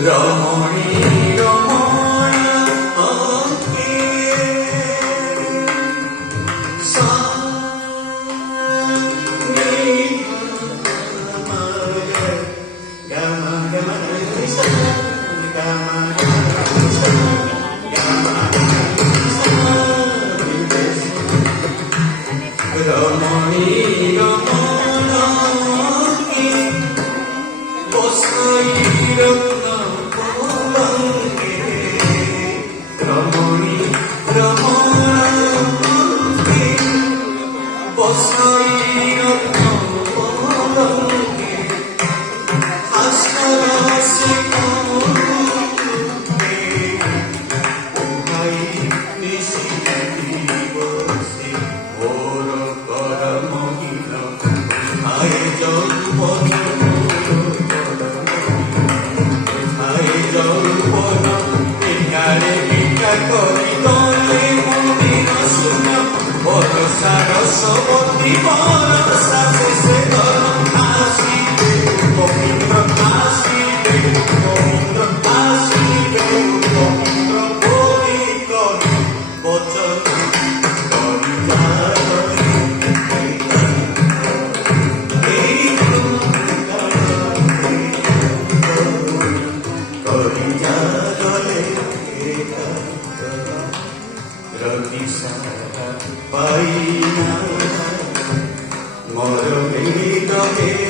রমণী রমণ রমণী রমণ বসাই রত্ন রমণী রমণ বসাই রত্ন আশারাসে ভাই নিশি দিবসে ওর করমহীন ভাই জল্পন ভাই জল্পন একারে বিকা করি দলে মন্দির শুন ভরসা রসবতী ভরসা শেষে আসিবে গোবিন্দ আসিবে গোবিন্দ আসিবে গোবিন্দ বলি করি বচন করি রতি সারা পাই না মর হৃদয়ে